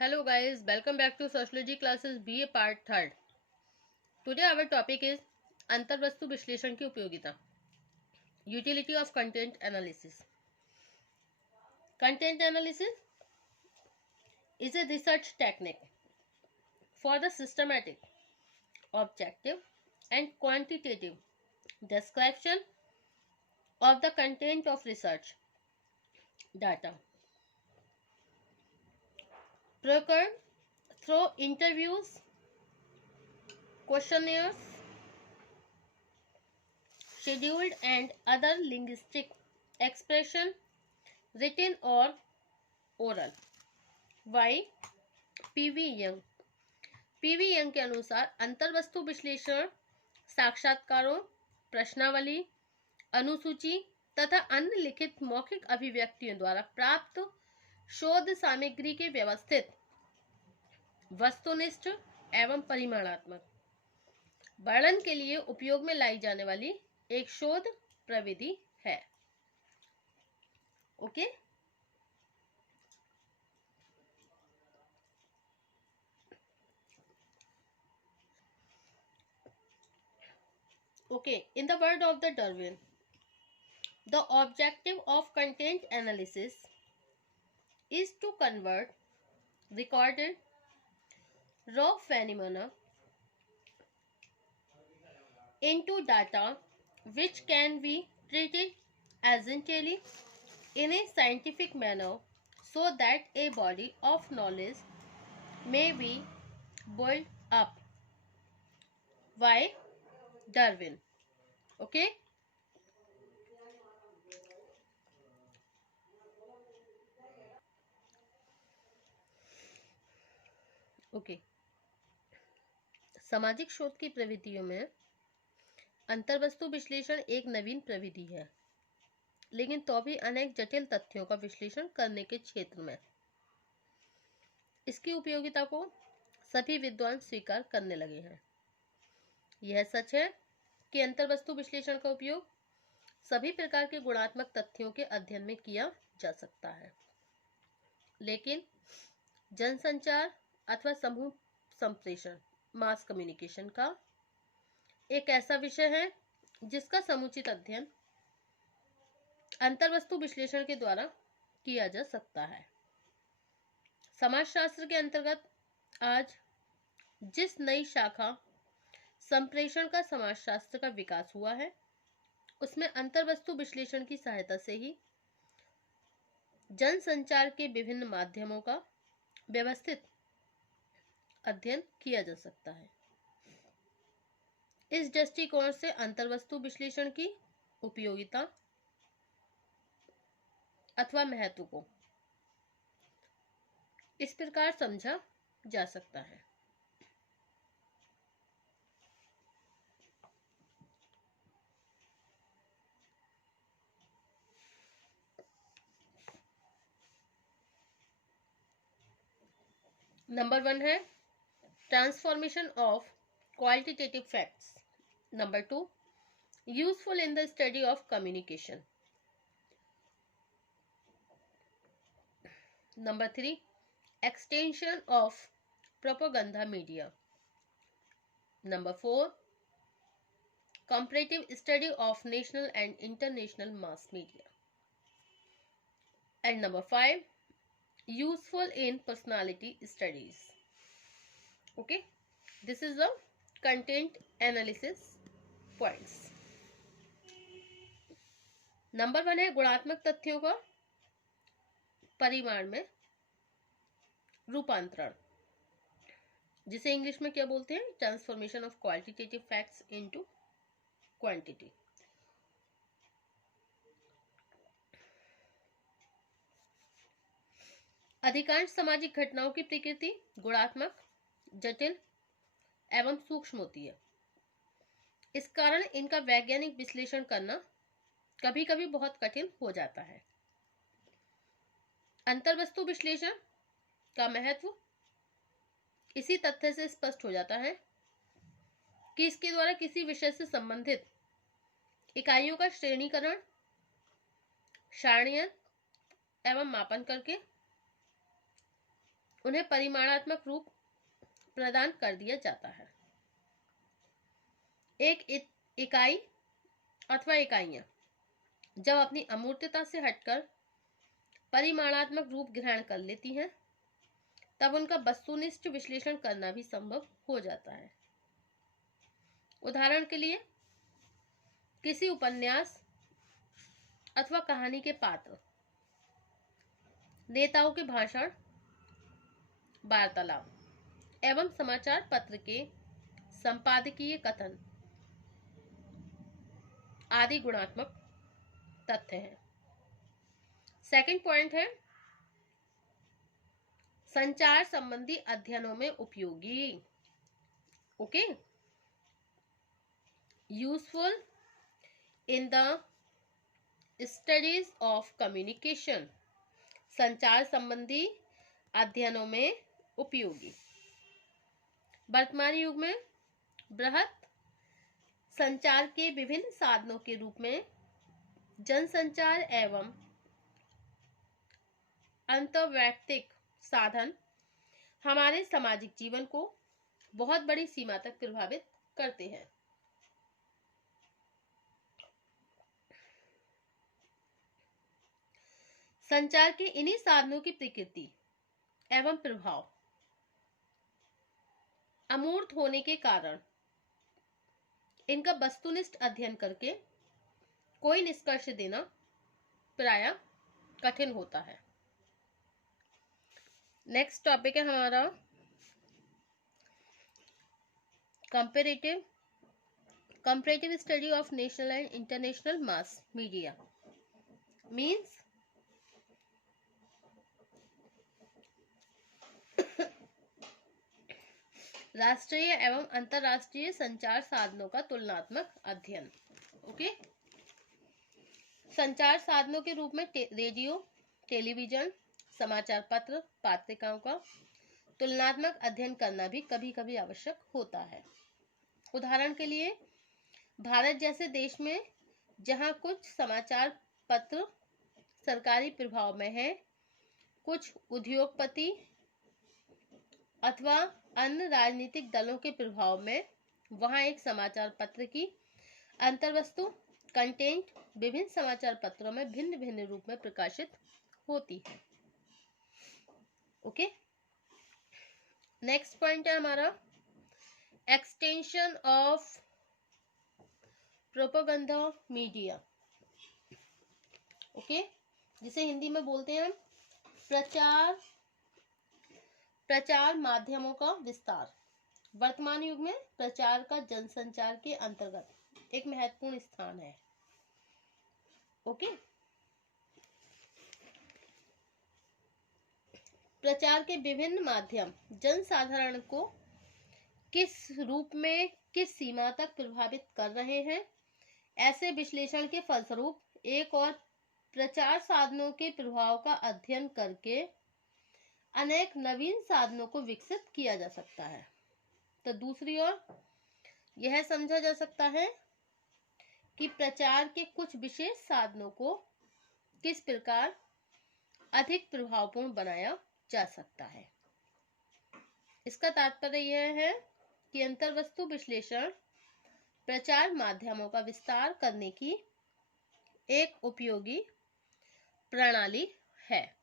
Hello guys, welcome back to Sociology classes BA part 3rd. Today our topic is अंतर्वस्तु विश्लेषण की उपयोगिता. Utility of content analysis. Content analysis is a research technique for the systematic, objective and quantitative description of the content of research data procured through interviews, questionnaires, scheduled and other linguistic expression, written or oral. वाई P V Young. P V Young के अनुसार अंतर्वस्तु विश्लेषण साक्षात्कारों, प्रश्नावली, अनुसूची तथा अन्य लिखित मौखिक अभिव्यक्तियों द्वारा प्राप्त शोध सामग्री के व्यवस्थित, वस्तुनिष्ठ एवं परिमाणात्मक वर्णन के लिए उपयोग में लाई जाने वाली एक शोध प्रविधि है. Okay. Okay, in the word of the Darwin, the objective of content analysis is to convert recorded raw phenomena into data which can be treated anciently in a scientific manner so that a body of knowledge may be built up. By Darwin. Okay. Okay. सामाजिक शोध की प्रविधियों में अंतर्वस्तु विश्लेषण एक नवीन प्रविधि है, लेकिन तो भी अनेक जटिल तथ्यों का विश्लेषण करने के क्षेत्र में इसकी उपयोगिता को सभी विद्वान स्वीकार करने लगे हैं. यह सच है कि अंतर्वस्तु विश्लेषण का उपयोग सभी प्रकार के गुणात्मक तथ्यों के अध्ययन में किया जा सकता है, लेकिन जनसंचार अथवा समूह संप्रेषण, मास कम्युनिकेशन का एक ऐसा विषय है जिसका समुचित अध्ययन अंतर्वस्तु विश्लेषण के द्वारा किया जा सकता है. समाजशास्त्र के अंतर्गत आज जिस नई शाखा संप्रेषण का समाजशास्त्र का विकास हुआ है, उसमें अंतर्वस्तु विश्लेषण की सहायता से ही जनसंचार के विभिन्न माध्यमों का व्यवस्थित अध्ययन किया जा सकता है. इस दृष्टिकोण से अंतर्वस्तु विश्लेषण की उपयोगिता अथवा महत्व को इस प्रकार समझा जा सकता है. नंबर 1 है transformation of qualitative facts. Number 2 useful in the study of communication. Number 3 extension of propaganda media. Number 4 comparative study of national and international mass media. And number 5 useful in personality studies. Okay, this is the content analysis points. Number 1 है गुणात्मक तथ्यों का परिमाण में रूपांतरण, जिसे English में क्या बोलते हैं, transformation of qualitative facts into quantity. अधिकांश सामाजिक घटनाओं की प्रकृति गुणात्मक, जटिल एवं सूक्ष्म होती है. इस कारण इनका वैज्ञानिक विश्लेषण करना कभी कभी बहुत कठिन हो जाता है. अंतर्वस्तु विश्लेषण का महत्व इसी तथ्य से स्पष्ट हो जाता है कि इसके द्वारा किसी विषय से संबंधित इकाइयों का श्रेणीकरण, सारणीयन एवं मापन करके उन्हें परिमाणात्मक रूप प्रदान कर दिया जाता है। एक इकाई अथवा इकाइयां जब अपनी अमूर्तता से हटकर परिमाणात्मक रूप ग्रहण कर लेती हैं, तब उनका वस्तुनिष्ठ विश्लेषण करना भी संभव हो जाता है। उदाहरण के लिए, किसी उपन्यास अथवा कहानी के पात्र, नेताओं के भाषण, वार्तालाप एवं समाचार पत्र के संपादकीय कथन आदि गुणात्मक तथ्य हैं। सेकंड पॉइंट है संचार संबंधी अध्ययनों में उपयोगी। Okay, useful in the studies of communication, संचार संबंधी अध्ययनों में उपयोगी। वर्तमान युग में बृहत संचार के विभिन्न साधनों के रूप में जनसंचार एवं अंतर्वैयक्तिक साधन हमारे सामाजिक जीवन को बहुत बड़ी सीमा तक प्रभावित करते हैं। संचार के इन्हीं साधनों की प्रकृति एवं प्रभाव अमूर्त होने के कारण इनका वस्तुनिष्ठ अध्ययन करके कोई निष्कर्ष देना प्रायः कठिन होता है। नेक्स्ट टॉपिक है हमारा comparative study of national and international mass media. Means राष्ट्रीय एवं अंतर्राष्ट्रीय संचार साधनों का तुलनात्मक अध्ययन। ओके, संचार साधनों के रूप में रेडियो, टेलीविजन, समाचार पत्र, पत्रिकाओं का तुलनात्मक अध्ययन करना भी कभी कभी आवश्यक होता है। उदाहरण के लिए, भारत जैसे देश में जहां कुछ समाचार पत्र सरकारी प्रभाव में है, कुछ उद्योगपति अथवा अन्य राजनीतिक दलों के प्रभाव में, वहां एक समाचार पत्र की अंतर्वस्तु कंटेंट विभिन्न समाचार पत्रों में भिन्न भिन्न रूप में प्रकाशित होती है। ओके, नेक्स्ट पॉइंट है हमारा extension of propaganda media. Okay, जिसे हिंदी में बोलते हैं प्रचार माध्यमों का विस्तार। वर्तमान युग में प्रचार का जनसंचार के अंतर्गत एक महत्वपूर्ण स्थान है। ओके, प्रचार के विभिन्न माध्यम जनसाधारण को किस रूप में, किस सीमा तक प्रभावित कर रहे हैं, ऐसे विश्लेषण के फलस्वरूप एक और प्रचार साधनों के प्रभाव का अध्ययन करके अनेक नवीन साधनों को विकसित किया जा सकता है। तो दूसरी ओर यह समझा जा सकता है कि प्रचार के कुछ विशेष साधनों को किस प्रकार अधिक प्रभावपूर्ण बनाया जा सकता है। इसका तात्पर्य यह है कि अंतर्वस्तु विश्लेषण प्रचार माध्यमों का विस्तार करने की एक उपयोगी प्रणाली है।